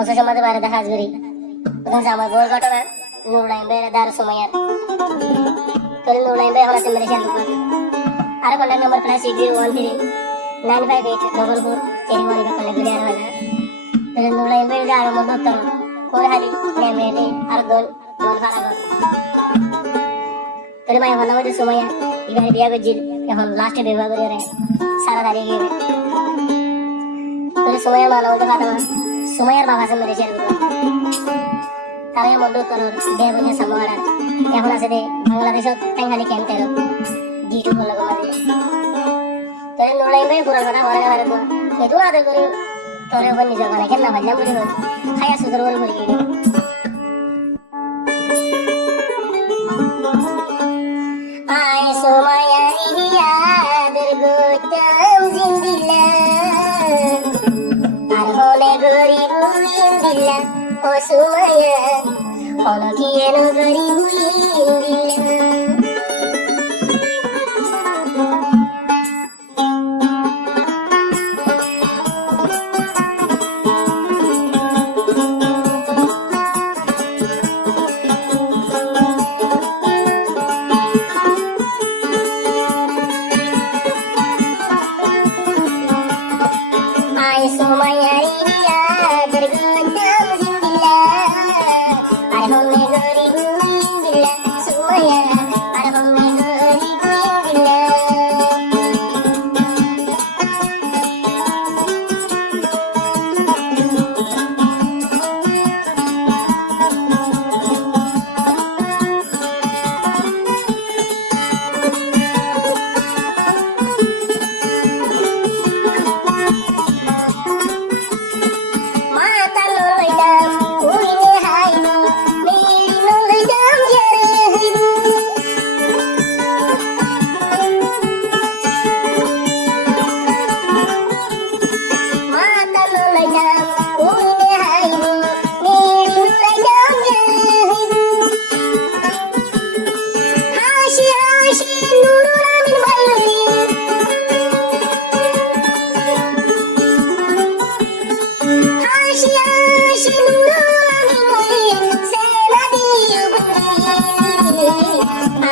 পৌঁছে মাঝে বাইরে দেখা করি তখন আমার বউর ঘটনা নুরলাইন ভাই দার সময় আর তোর নুরলাইন ভাই হলাতে মেরে শেয়ার করলাম আর কন্ট্যাক্ট নাম্বার প্লাস 6013 958 চেরি মনে করলে গুলি আর হয় না তোর নুরলাইন ভাই আর মধ্যে উত্তর কোন হারি নেমে আর দোল দোল ফারা গো তোর মায়ের হলা মধ্যে সময় এবারে বিয়া করছিল এখন লাস্টে বিবাহ করে রে সারা দাঁড়িয়ে গিয়ে তোর সময় মালা মধ্যে ফাটা সময়ের বাবা সে মেরে শেয়ার করলাম তারাই মধ্যে তোর বিয়ে বলে সামোয়ারা এখন আছে দে বাংলাদেশত টাঙ্গালি ক্যাম্পের ডিটু বলে গমাদে তোর নুরলাইন ভাই পুরান কথা বলে না তো এতো আদর করি তোর উপর নিজের মানে কেন না ভাবলাম বলি খায়া সুন্দর করে বলি আয় সময়া ইয়াদের গোতাম জিন্দিলা আর হলে গরিব ইন্দিলা ও সময়া হলো কি এনো গরিব ইন্দিলা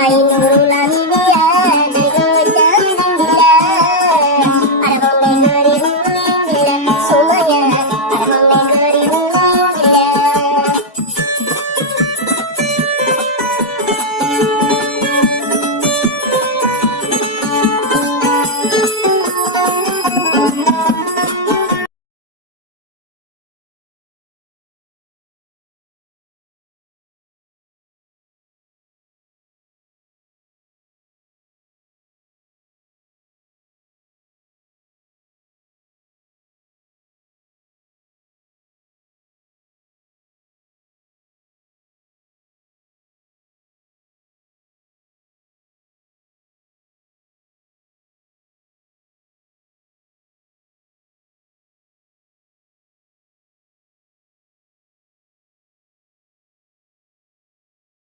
I know.